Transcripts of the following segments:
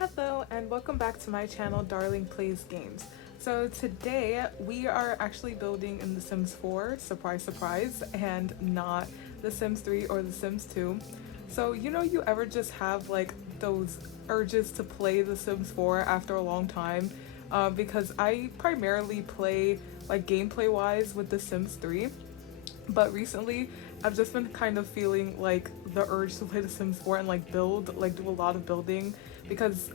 Hello and welcome back to my channel, Darling Plays Games. So today we are actually building in The Sims 4, surprise surprise, and not The Sims 3 or The Sims 2. So you ever just have like those urges to play The Sims 4 after a long time? Because I primarily play like gameplay wise with The Sims 3. But recently, I've just been kind of feeling like the urge to play The Sims 4 and like build, like do a lot of building because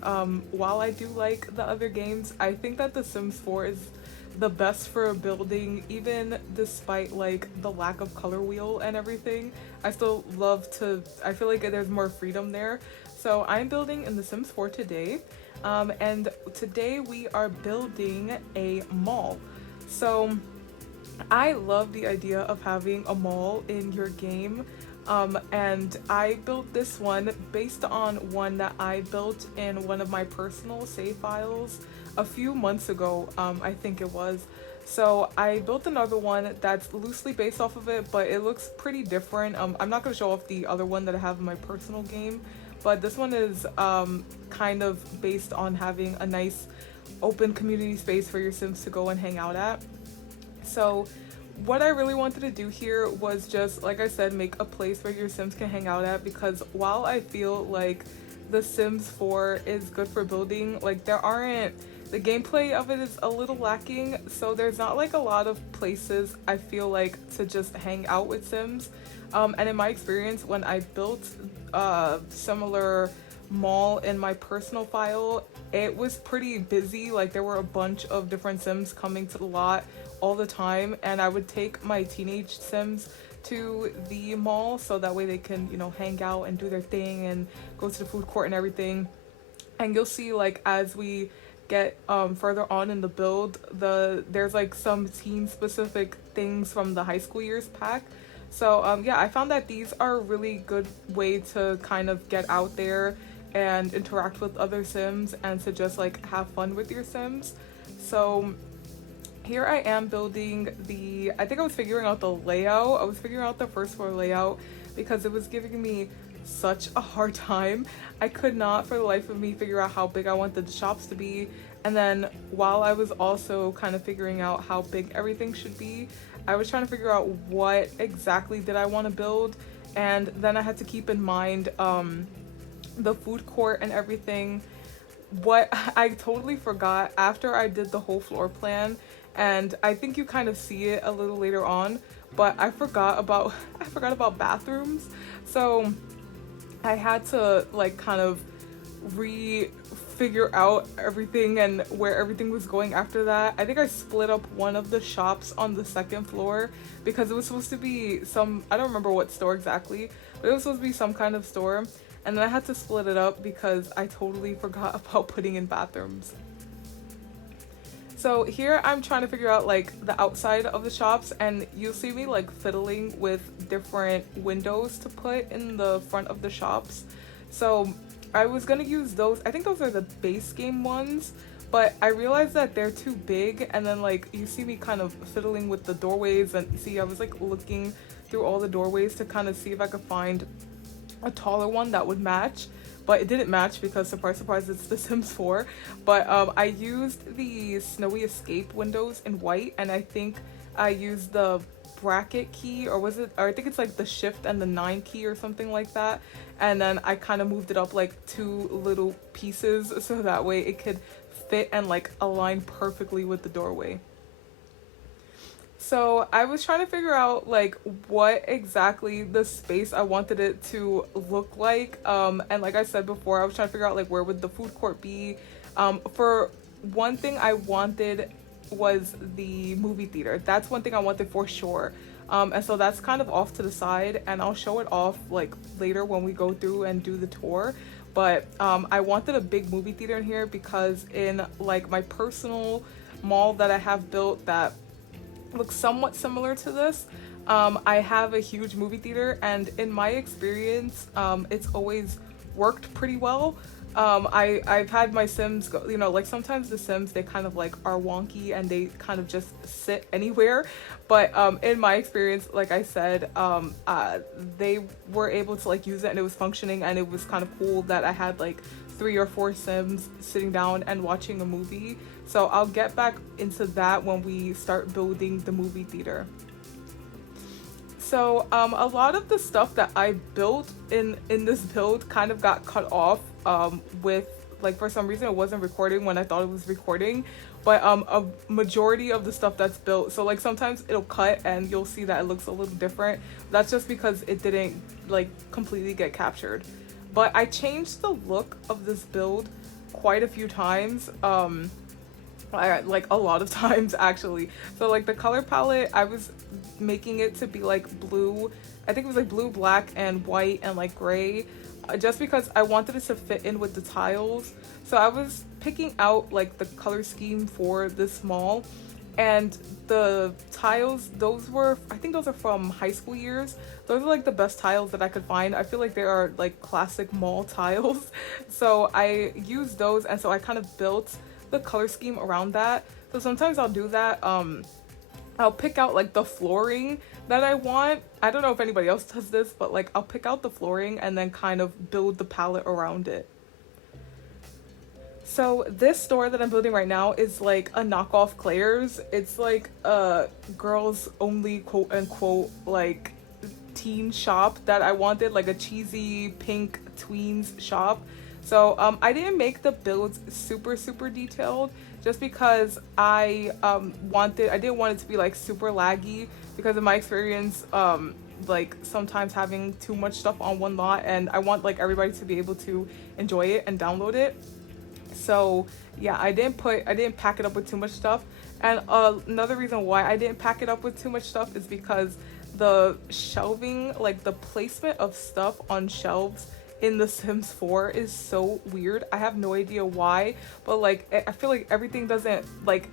while I do like the other games, I think that The Sims 4 is the best for building, even despite like the lack of color wheel and everything. I still love to, I feel like there's more freedom there. So I'm building in The Sims 4 today, and today we are building a mall. So I love the idea of having a mall in your game. And I built this one based on one that I built in one of my personal save files a few months ago, I think it was. So I built another one that's loosely based off of it, but it looks pretty different. I'm not going to show off the other one that I have in my personal game, but this one is kind of based on having a nice open community space for your Sims to go and hang out at. So what I really wanted to do here was just, like I said, make a place where your Sims can hang out at, because while I feel like The Sims 4 is good for building, like the gameplay of it is a little lacking, so there's not like a lot of places I feel like to just hang out with Sims. And in my experience, when I built a similar mall in my personal file, it was pretty busy. Like there were a bunch of different Sims coming to the lot all the time, and I would take my teenage Sims to the mall so that way they can, hang out and do their thing and go to the food court and everything. And you'll see, like, as we get further on in the build, there's like some teen specific things from the high school years pack. So yeah, I found that these are a really good way to kind of get out there and interact with other Sims and to just like have fun with your Sims. So here I am building I think I was figuring out the layout. I was figuring out the first floor layout because it was giving me such a hard time. I could not for the life of me figure out how big I wanted the shops to be. And then while I was also kind of figuring out how big everything should be, I was trying to figure out what exactly did I want to build. And then I had to keep in mind the food court and everything. What I totally forgot after I did the whole floor plan, and I think you kind of see it a little later on, but I forgot about bathrooms. So I had to like kind of figure out everything and where everything was going after that. I think I split up one of the shops on the second floor because it was supposed to be I don't remember what store exactly, but it was supposed to be some kind of store. And then I had to split it up because I totally forgot about putting in bathrooms. So here I'm trying to figure out like the outside of the shops, and you'll see me like fiddling with different windows to put in the front of the shops. So I was gonna use those. I think those are the base game ones, but I realized that they're too big, and then like you see me kind of fiddling with the doorways, and see I was like looking through all the doorways to kind of see if I could find a taller one that would match, but it didn't match because surprise surprise, it's The Sims 4. But I used the Snowy Escape windows in white, and I think I used the bracket key, or I think it's like the shift and the 9 key or something like that, and then I kind of moved it up like 2 little pieces so that way it could fit and like align perfectly with the doorway. So I was trying to figure out like what exactly the space I wanted it to look like. And like I said before, I was trying to figure out like where would the food court be. For one thing I wanted was the movie theater. That's one thing I wanted for sure. And so that's kind of off to the side, and I'll show it off like later when we go through and do the tour. But I wanted a big movie theater in here because in like my personal mall that I have built that looks somewhat similar to this, I have a huge movie theater, and in my experience it's always worked pretty well. I've had my Sims go, like sometimes the Sims, they kind of like are wonky and they kind of just sit anywhere, but in my experience, like I said, they were able to like use it and it was functioning, and it was kind of cool that I had like 3 or 4 Sims sitting down and watching a movie. So I'll get back into that when we start building the movie theater. So a lot of the stuff that I built in this build kind of got cut off with, like, for some reason it wasn't recording when I thought it was recording, but a majority of the stuff that's built, so like sometimes it'll cut and you'll see that it looks a little different. That's just because it didn't like completely get captured. But I changed the look of this build quite a few times. Like a lot of times actually. So like the color palette, I was making it to be like blue. I think it was like blue, black, and white, and like gray, just because I wanted it to fit in with the tiles. So I was picking out like the color scheme for this mall, and the tiles, I think those are from high school years. Those are like the best tiles that I could find. I feel like they are like classic mall tiles. So I used those, and so I kind of built the color scheme around that. So sometimes I'll do that. I'll pick out like the flooring that I want. I don't know if anybody else does this, but like I'll pick out the flooring and then kind of build the palette around it. So this store that I'm building right now is like a knockoff Claire's. It's like a girls only quote unquote like teen shop that I wanted, like a cheesy pink tweens shop. So I didn't make the builds super detailed, just because I didn't want it to be like super laggy, because in my experience like sometimes having too much stuff on one lot, and I want like everybody to be able to enjoy it and download it. So yeah, I didn't pack it up with too much stuff. And another reason why I didn't pack it up with too much stuff is because the shelving, like the placement of stuff on shelves in The Sims 4 is so weird. I have no idea why, but like I feel like everything doesn't, like,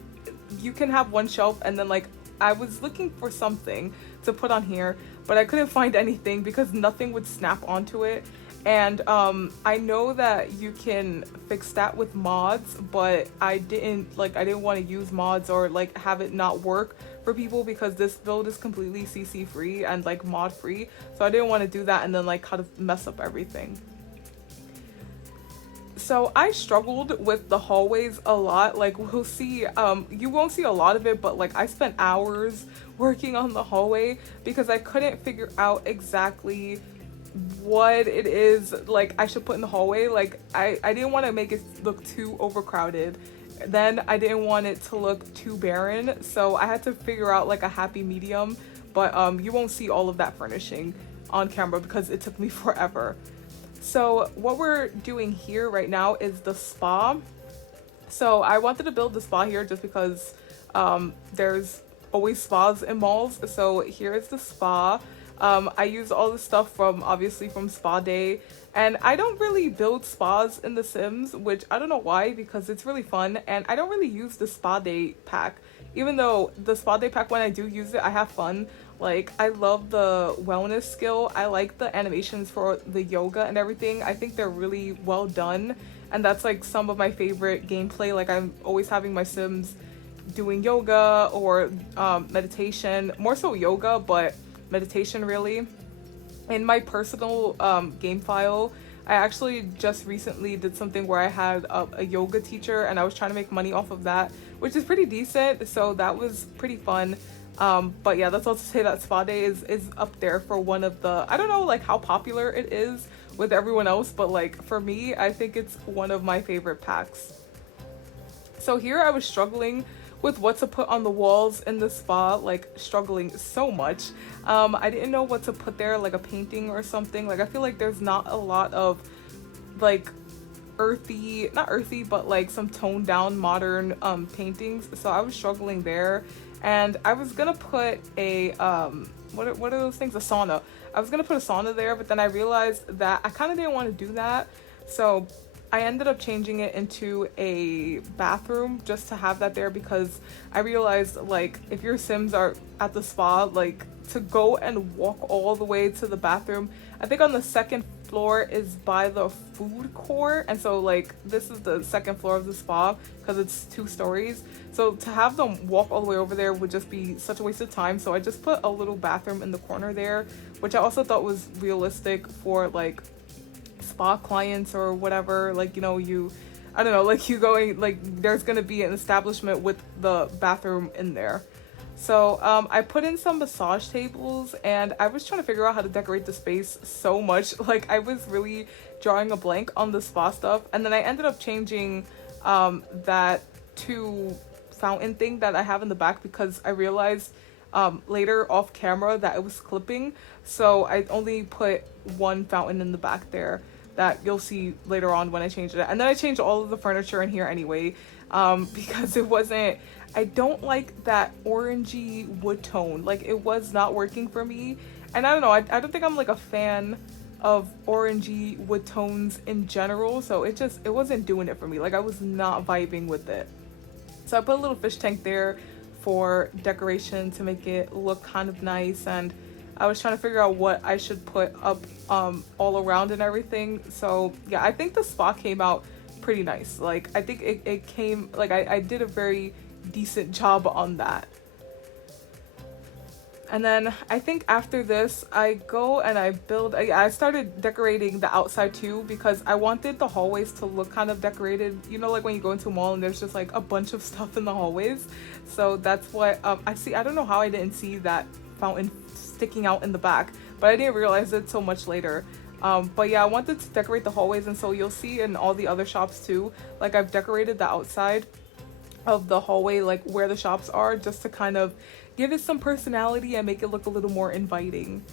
you can have one shelf and then like I was looking for something to put on here, but I couldn't find anything because nothing would snap onto it. And I know that you can fix that with mods, but I didn't want to use mods or like have it not work for people, because this build is completely CC free and like mod free. So I didn't want to do that and then like kind of mess up everything. So I struggled with the hallways a lot. Like we'll see, you won't see a lot of it, but like I spent hours working on the hallway because I couldn't figure out exactly what it is like I should put in the hallway. Like I didn't want to make it look too overcrowded, then I didn't want it to look too barren, so I had to figure out like a happy medium. But you won't see all of that furnishing on camera because it took me forever. So what we're doing here right now is the spa. So I wanted to build the spa here just because there's always spas in malls. So here is the spa. I use all the stuff from Spa Day, and I don't really build spas in The Sims, which I don't know why, because it's really fun, and I don't really use the Spa Day pack, even though the Spa Day pack, when I do use it, I have fun. Like I love the wellness skill. I like the animations for the yoga and everything. I think they're really well done, and that's like some of my favorite gameplay. Like I'm always having my Sims doing yoga or meditation, more so yoga, but meditation really. In my personal game file, I actually just recently did something where I had a yoga teacher, and I was trying to make money off of that, which is pretty decent, so that was pretty fun. But yeah, that's all to say that Spa Day is up there for one of the, I don't know like how popular it is with everyone else, but like for me, I think it's one of my favorite packs. So here I was struggling with what to put on the walls in the spa, like struggling so much. I didn't know what to put there, like a painting or something. Like I feel like there's not a lot of like not earthy, but like some toned down modern paintings. So I was struggling there, and I was gonna put a what are those things? A sauna. I was gonna put a sauna there, but then I realized that I kind of didn't want to do that. So I ended up changing it into a bathroom just to have that there, because I realized like if your Sims are at the spa, like to go and walk all the way to the bathroom, I think on the second floor is by the food court, and so like this is the second floor of the spa because it's 2 stories. So to have them walk all the way over there would just be such a waste of time, so I just put a little bathroom in the corner there, which I also thought was realistic for like spa clients or whatever, like, you know, you, I don't know, like you going, like there's gonna be an establishment with the bathroom in there. So I put in some massage tables, and I was trying to figure out how to decorate the space so much. Like I was really drawing a blank on the spa stuff, and then I ended up changing that to fountain thing that I have in the back because I realized later off camera that it was clipping. So I only put one fountain in the back there that you'll see later on when I changed it. And then I changed all of the furniture in here anyway, because it wasn't, I don't like that orangey wood tone. Like it was not working for me. And I don't know, I don't think I'm like a fan of orangey wood tones in general. So it wasn't doing it for me. Like I was not vibing with it. So I put a little fish tank there for decoration to make it look kind of nice, and I was trying to figure out what I should put up all around and everything. So yeah, I think the spa came out pretty nice. Like I think it came, like I did a very decent job on that. And then I think after this, I go and I started decorating the outside too, because I wanted the hallways to look kind of decorated. You know, like when you go into a mall and there's just like a bunch of stuff in the hallways. So that's what I see. I don't know how I didn't see that fountain sticking out in the back, but I didn't realize it so much later. But yeah, I wanted to decorate the hallways, and so you'll see in all the other shops too, like I've decorated the outside of the hallway, like where the shops are, just to kind of give it some personality and make it look a little more inviting.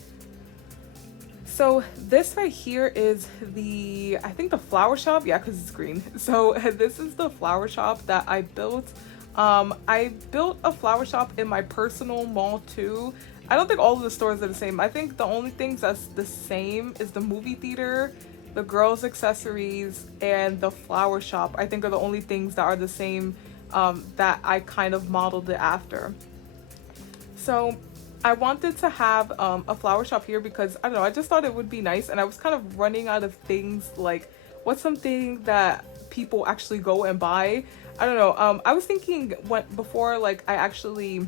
So this right here is I think the flower shop. Yeah, because it's green. So this is the flower shop that I built. I built a flower shop in my personal mall too. I don't think all of the stores are the same. I think the only things that's the same is the movie theater, the girls' accessories, and the flower shop. I think are the only things that are the same, that I kind of modeled it after. So I wanted to have a flower shop here because, I don't know, I just thought it would be nice, and I was kind of running out of things, like what's something that people actually go and buy. I don't know. I was thinking before like I actually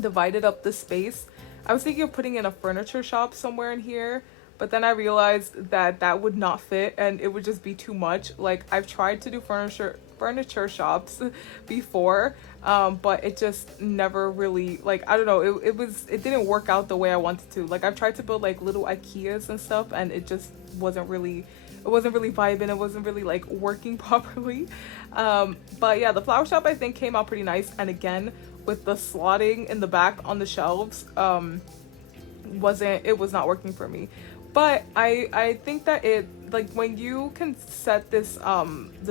divided up the space, I was thinking of putting in a furniture shop somewhere in here, but then I realized that that would not fit and it would just be too much. Like I've tried to do furniture shops before, but it just never really, like, I don't know, it didn't work out the way I wanted to. Like I've tried to build like little IKEAs and stuff, and it just wasn't really vibing. It wasn't really like working properly. But yeah, the flower shop I think came out pretty nice, and again with the slotting in the back on the shelves, it was not working for me. But I think that it, like, when you can set this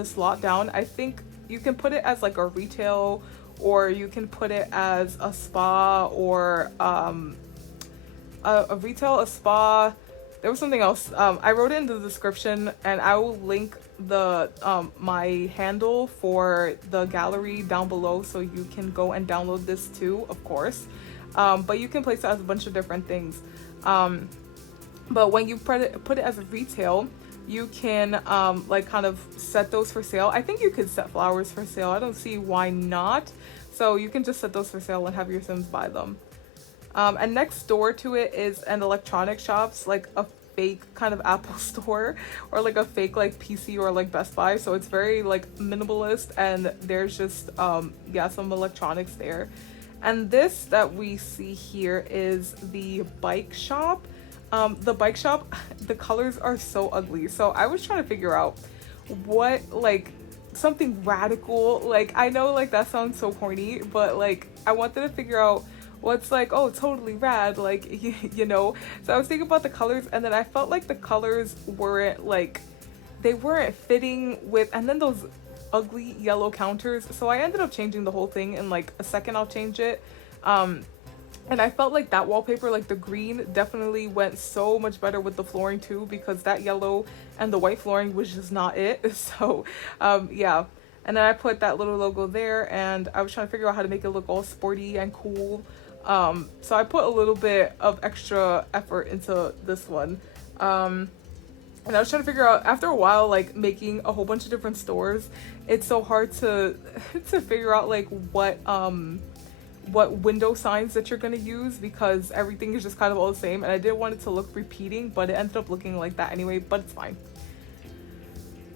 slot down, I think you can put it as like a retail, or you can put it as a spa, or a retail, a spa. There was something else. I wrote it in the description, and I will link the my handle for the gallery down below, so you can go and download this too, of course. But you can place it as a bunch of different things. But when you put it as a retail, you can like kind of set those for sale. I think you could set flowers for sale. I don't see why not. So you can just set those for sale and have your Sims buy them. And next door to it is an electronic shops, like a fake kind of Apple store, or like a fake like PC or like Best Buy. So it's very like minimalist, and there's just yeah, some electronics there. And this that we see here is the bike shop. The bike shop, the colors are so ugly. So I was trying to figure out what, like, something radical. Like, I know like that sounds so corny, but like I wanted to figure out what's like, oh, totally rad, like, you know. So I was thinking about the colors, and then I felt like the colors weren't like, they weren't fitting with, and then those ugly yellow counters. So I ended up changing the whole thing in like a second. I'll change it. And I felt like that wallpaper, like the green, definitely went so much better with the flooring too, because that yellow and the white flooring was just not it. So yeah. And then I put that little logo there, and I was trying to figure out how to make it look all sporty and cool. So I put a little bit of extra effort into this one. And I was trying to figure out, after a while, like making a whole bunch of different stores, it's so hard to figure out like what window signs that you're gonna use, because everything is just kind of all the same, and I didn't want it to look repeating, but it ended up looking like that anyway, but it's fine.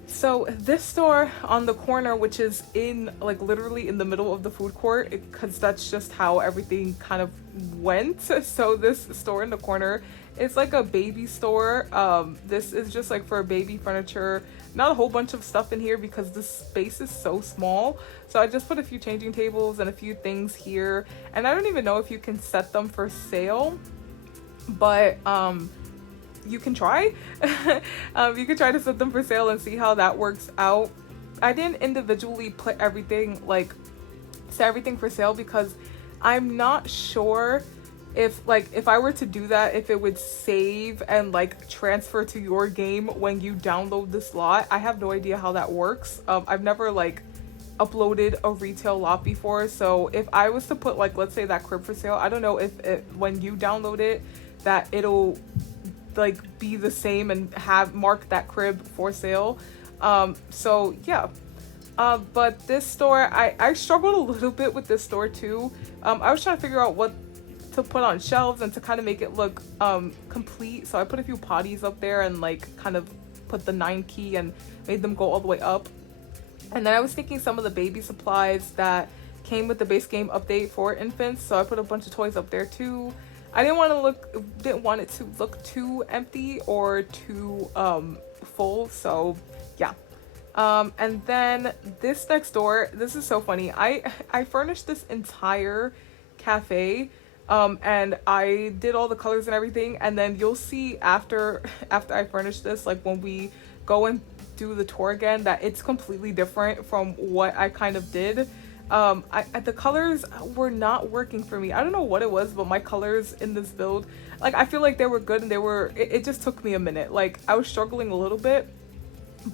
So this store on the corner, which is in like literally in the middle of the food court, because that's just how everything kind of went. So this store in the corner is like a baby store. This is just like for baby furniture. Not a whole bunch of stuff in here because the space is so small. So I just put a few changing tables and a few things here. And I don't even know if you can set them for sale, but you can try. You can try to set them for sale and see how that works out. I didn't individually put everything like set everything for sale because I'm not sure if I were to do that, if it would save and like transfer to your game when you download the slot. I have no idea how that works. I've never like uploaded a retail lot before, so if I was to put like, let's say, that crib for sale, I don't know if when you download it that it'll like be the same and have mark that crib for sale. So yeah. But this store, I struggled a little bit with this store too. I was trying to figure out what to put on shelves and to kind of make it look complete. So I put a few potties up there and like kind of put the 9 key and made them go all the way up. And then I was thinking some of the baby supplies that came with the base game update for infants. So I put a bunch of toys up there too. I didn't want it to look too empty or too full. So yeah. And then this next door, this is so funny. I furnished this entire cafe, and I did all the colors and everything. And then you'll see after I finish this, like when we go and do the tour again, that it's completely different from what I kind of did. The colors were not working for me. I don't know what it was, but my colors in this build, like I feel like they were good and it just took me a minute. Like I was struggling a little bit,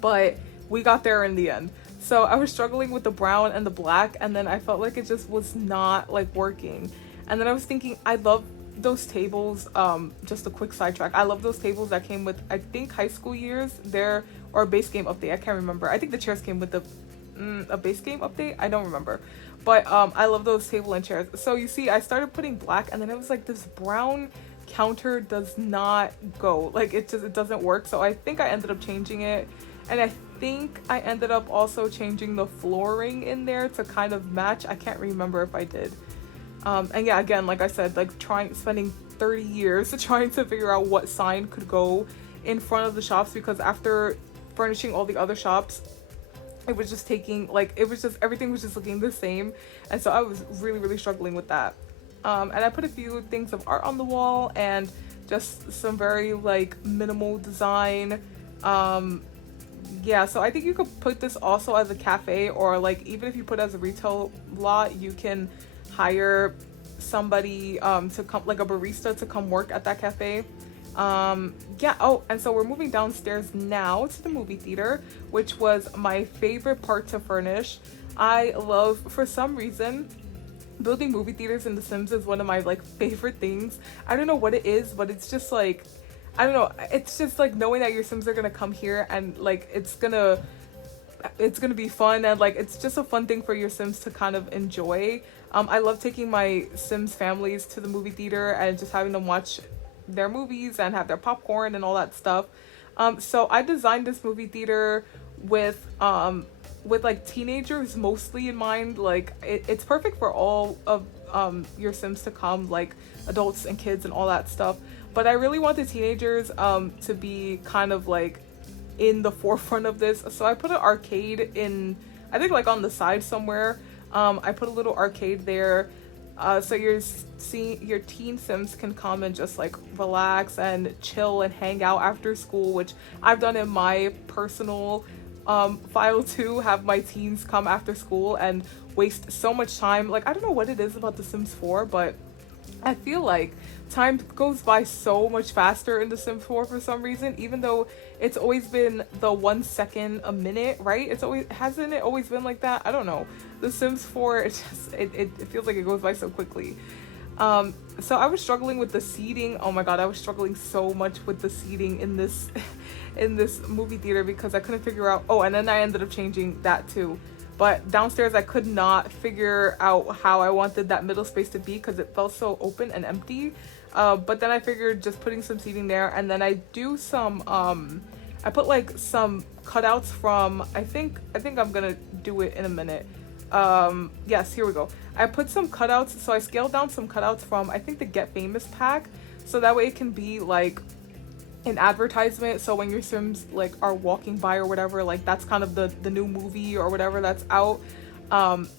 but we got there in the end. So I was struggling with the brown and the black, and then I felt like it just was not like working. And then I was thinking, I love those tables. Just a quick sidetrack, I love those tables that came with, I think, high school years there, or a base game update. I can't remember. I think the chairs came with a base game update. I don't remember, but I love those table and chairs. So you see, I started putting black, and then it was like this brown counter does not go, like it doesn't work. So I think I ended up changing it, and I think I ended up also changing the flooring in there to kind of match. I can't remember if I did. And yeah, again, like I said, like spending 30 years trying to figure out what sign could go in front of the shops, because after furnishing all the other shops, it was just taking, like, everything was just looking the same. And so I was really, really struggling with that. And I put a few things of art on the wall and just some very like minimal design. Yeah, so I think you could put this also as a cafe, or like even if you put it as a retail lot, you can hire somebody to come, like a barista, to come work at that cafe. Yeah. Oh, and so we're moving downstairs now to the movie theater, which was my favorite part to furnish. I love, for some reason, building movie theaters in The Sims is one of my like favorite things. I don't know what it is, but it's just like, I don't know, it's just like knowing that your Sims are gonna come here and like it's gonna be fun, and like it's just a fun thing for your Sims to kind of enjoy. I love taking my Sims families to the movie theater and just having them watch their movies and have their popcorn and all that stuff. So I designed this movie theater with like teenagers mostly in mind. Like it's perfect for all of your Sims to come, like adults and kids and all that stuff. But I really want the teenagers to be kind of like in the forefront of this. So I put an arcade in, I think like on the side somewhere. I put a little arcade there. So your teen Sims can come and just like relax and chill and hang out after school, which I've done in my personal file too. Have my teens come after school and waste so much time. Like I don't know what it is about The Sims 4, but I feel like time goes by so much faster in The Sims 4 for some reason, even though it's always been the 1 second a minute, right? Hasn't it always been like that? I don't know. The Sims 4, it feels like it goes by so quickly. So I was struggling with the seating. Oh my god, I was struggling so much with the seating in this in this movie theater because I couldn't figure out. Oh, and then I ended up changing that too. But downstairs I could not figure out how I wanted that middle space to be because it felt so open and empty. But then I figured just putting some seating there, and then I I put like some cutouts from, I think I'm gonna do it in a minute. Yes, here we go. I put some cutouts, so I scaled down some cutouts from, I think, the Get Famous pack, so that way it can be like an advertisement. So when your Sims like are walking by or whatever, like that's kind of the new movie or whatever that's out.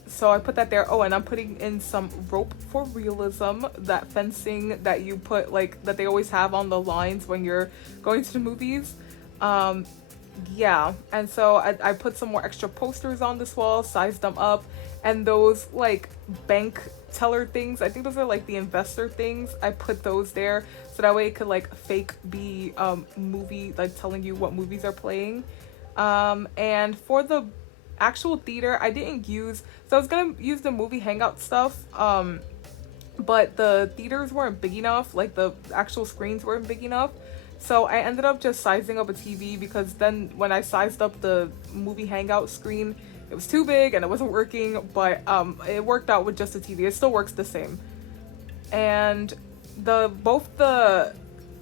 So I put that there. Oh, and I'm putting in some rope for realism, that fencing that you put, like that they always have on the lines when you're going to the movies. Yeah, and so I put some more extra posters on this wall, sized them up, and those like bank teller things, I think those are like the investor things, I put those there so that way it could like fake be movie, like telling you what movies are playing. And for the actual theater, I didn't use, so I was gonna use the movie hangout stuff, but the theaters weren't big enough, like the actual screens weren't big enough. So I ended up just sizing up a TV, because then when I sized up the movie hangout screen, it was too big and it wasn't working, but it worked out with just a TV. It still works the same. And both the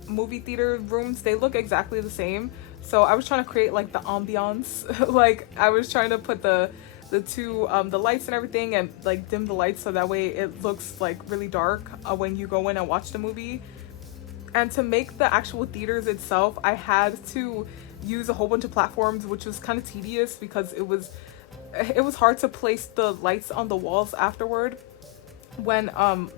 movie theater rooms, they look exactly the same. So I was trying to create like the ambiance. Like I was trying to put the two the lights and everything, and like dim the lights so that way it looks like really dark when you go in and watch the movie. And to make the actual theaters itself, I had to use a whole bunch of platforms, which was kind of tedious because it was hard to place the lights on the walls afterward, when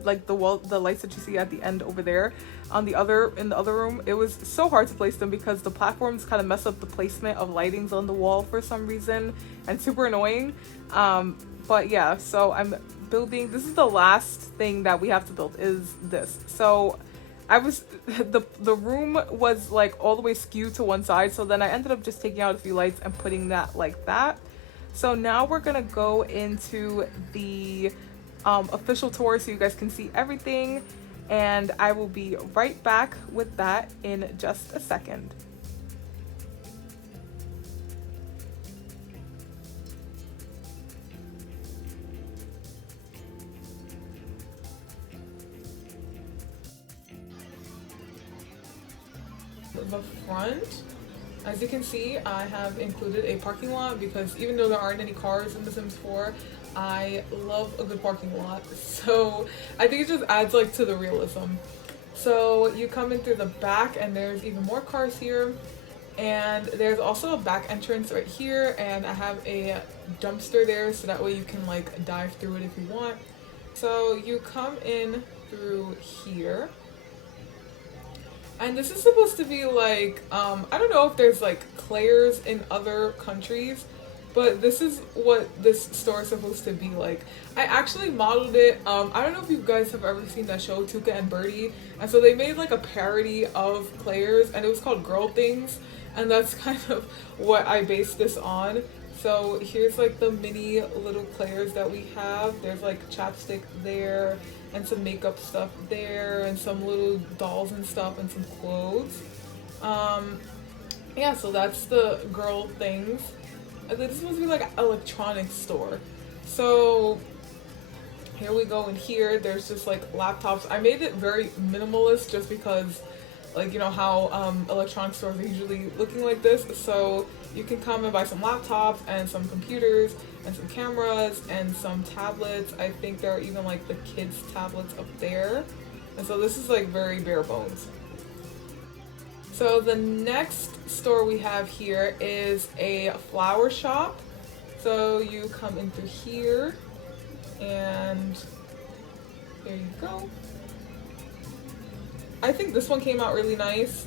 like the lights that you see at the end over there in the other room, it was so hard to place them because the platforms kind of mess up the placement of lightings on the wall for some reason, and super annoying. But yeah, so I'm building, this is the last thing that we have to build, is this. So I was the room was like all the way skewed to one side, so then I ended up just taking out a few lights and putting that like that. So now we're gonna go into the official tour so you guys can see everything, and I will be right back with that in just a second. The front, as you can see, I have included a parking lot because even though there aren't any cars in The Sims 4, I love a good parking lot. So I think it just adds like to the realism. So you come in through the back and there's even more cars here. And there's also a back entrance right here, and I have a dumpster there so that way you can like dive through it if you want. So you come in through here. And this is supposed to be like, I don't know if there's like Claire's in other countries, but this is what this store is supposed to be like. I actually modeled it. I don't know if you guys have ever seen that show, Tuca and Birdie. And so they made like a parody of Claire's, and it was called Girl Things. And that's kind of what I based this on. So here's like the mini little Claire's that we have. There's like chapstick there, and some makeup stuff there, and some little dolls and stuff, and some clothes. Yeah, so that's the girl things. This is supposed to be like an electronics store. So here we go. In here there's just like laptops. I made it very minimalist just because, like, you know how electronic stores are usually looking like this. So you can come and buy some laptops and some computers and some cameras and some tablets. I think there are even like the kids' tablets up there. And so this is like very bare bones. So the next store we have here is a flower shop. So you come in through here, and there you go. I think this one came out really nice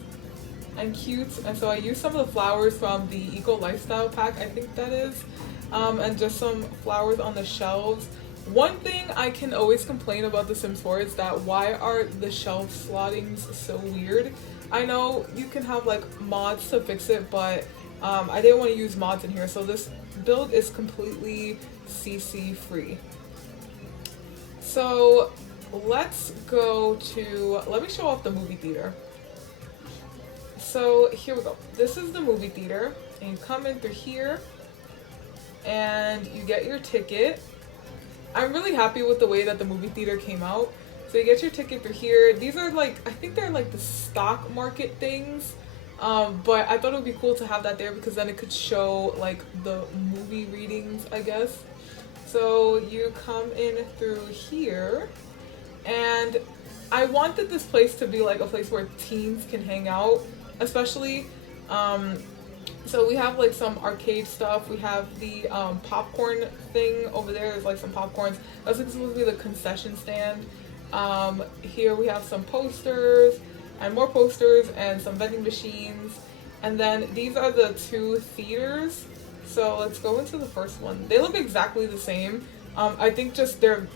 and cute, and so I used some of the flowers from the Eco Lifestyle pack, I think that is, and just some flowers on the shelves. One thing I can always complain about The Sims 4 is that why are the shelf slottings so weird? I know you can have like mods to fix it, but I didn't want to use mods in here, so this build is completely CC free. So let's go to, let me show off the movie theater. So here we go. This is the movie theater, and you come in through here and you get your ticket. I'm really happy with the way that the movie theater came out. So you get your ticket through here. These are like, I think they're like the stock market things. But I thought it would be cool to have that there because then it could show like the movie readings, I guess. So you come in through here, and I wanted this place to be like a place where teens can hang out, especially. So we have like some arcade stuff. We have the popcorn thing over there. There's like some popcorns. That's like supposed to be the concession stand. Here we have some posters and more posters and some vending machines. And then these are the two theaters. So let's go into the first one. They look exactly the same. I think just their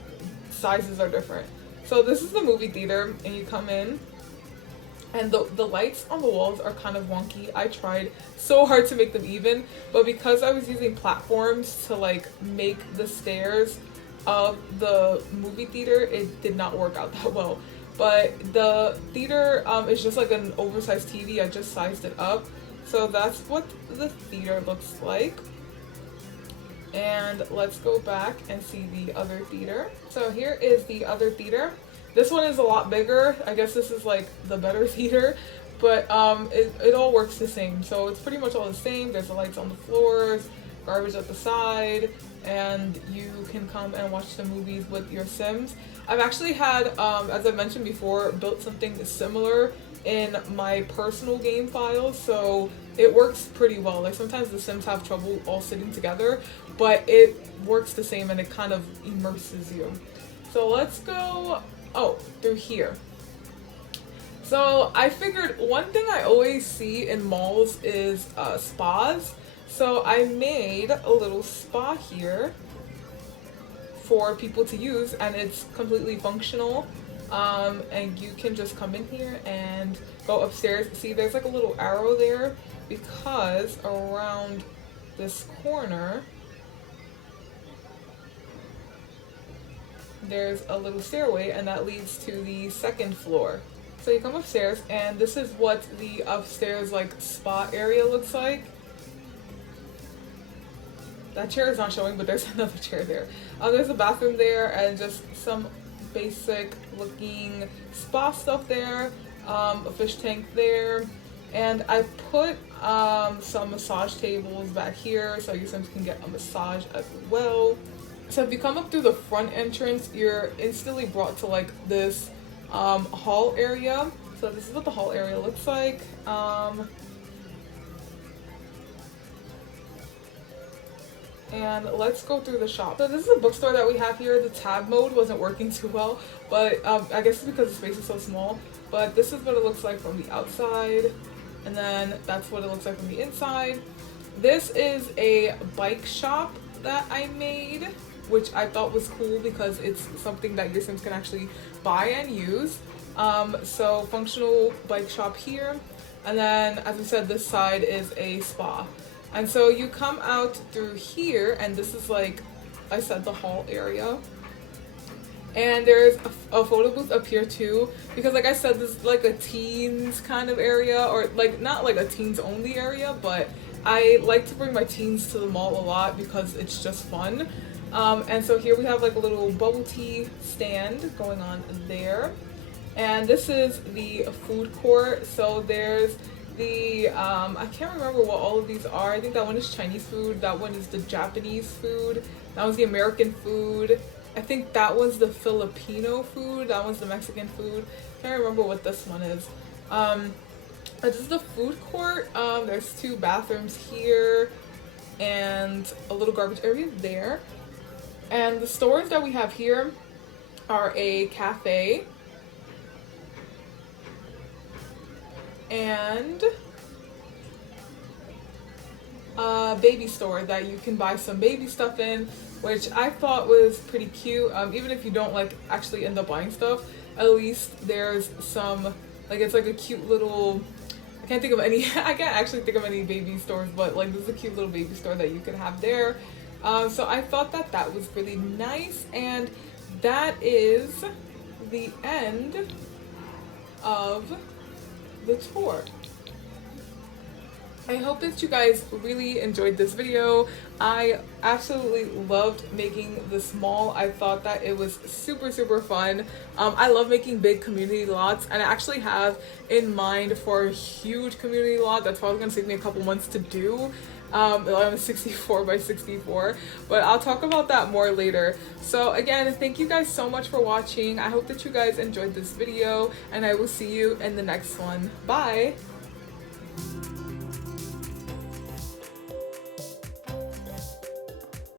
sizes are different. So this is the movie theater, and you come in, and the lights on the walls are kind of wonky. I tried so hard to make them even, but because I was using platforms to like make the stairs of the movie theater, it did not work out that well. But the theater is just like an oversized TV. I just sized it up. So that's what the theater looks like. And let's go back and see the other theater. So here is the other theater. This one is a lot bigger. I guess this is like the better theater, but it all works the same. So it's pretty much all the same. There's the lights on the floors, garbage at the side, and you can come and watch the movies with your Sims. I've actually had, as I mentioned before, built something similar in my personal game files, so it works pretty well. Like sometimes the Sims have trouble all sitting together, but it works the same and it kind of immerses you. So let's go, through here. So I figured one thing I always see in malls is spas. So I made a little spa here for people to use, and it's completely functional. And you can just come in here and go upstairs. See, there's like a little arrow there because around this corner there's a little stairway, and that leads to the second floor. So you come upstairs, and this is what the upstairs like spa area looks like. That chair is not showing, but there's another chair there. There's a bathroom there and just some basic looking spa stuff there, a fish tank there, and I put some massage tables back here so your Sims can get a massage as well. So if you come up through the front entrance, you're instantly brought to like this hall area. So this is what the hall area looks like. And let's go through the shop. So this is a bookstore that we have here. The tab mode wasn't working too well, but I guess it's because the space is so small. But this is what it looks like from the outside, and then that's what it looks like from the inside. This is a bike shop that I made, which I thought was cool because it's something that your Sims can actually buy and use. So functional bike shop here, and then as we said, this side is a spa. And so you come out through here, and this is like I said, the hall area. And there's a photo booth up here too, because like I said, this is like a teens kind of area, or like not like a teens only area, but I like to bring my teens to the mall a lot because it's just fun. And so here we have like a little bubble tea stand going on there. And this is the food court. So there's the I can't remember what all of these are. I think that one is Chinese food, that one is the Japanese food, that one's the American food, I think that one's the Filipino food, that one's the Mexican food. Can't remember what this one is. This is the food court. There's two bathrooms here and a little garbage area there. And the stores that we have here are a cafe and a baby store that you can buy some baby stuff in, which I thought was pretty cute. Even if you don't like actually end up buying stuff, at least there's some, like, it's like a cute little, I can't think of any, I can't actually think of any baby stores, but like this is a cute little baby store that you could have there. So I thought that that was really nice, and that is the end of the tour. I hope that you guys really enjoyed this video. I absolutely loved making this mall. I thought that it was super fun. I love making big community lots, and I actually have in mind for a huge community lot that's probably gonna take me a couple months to do. I'm 64 by 64, but I'll talk about that more later. So again, thank you guys so much for watching. I hope that you guys enjoyed this video, and I will see you in the next one. Bye.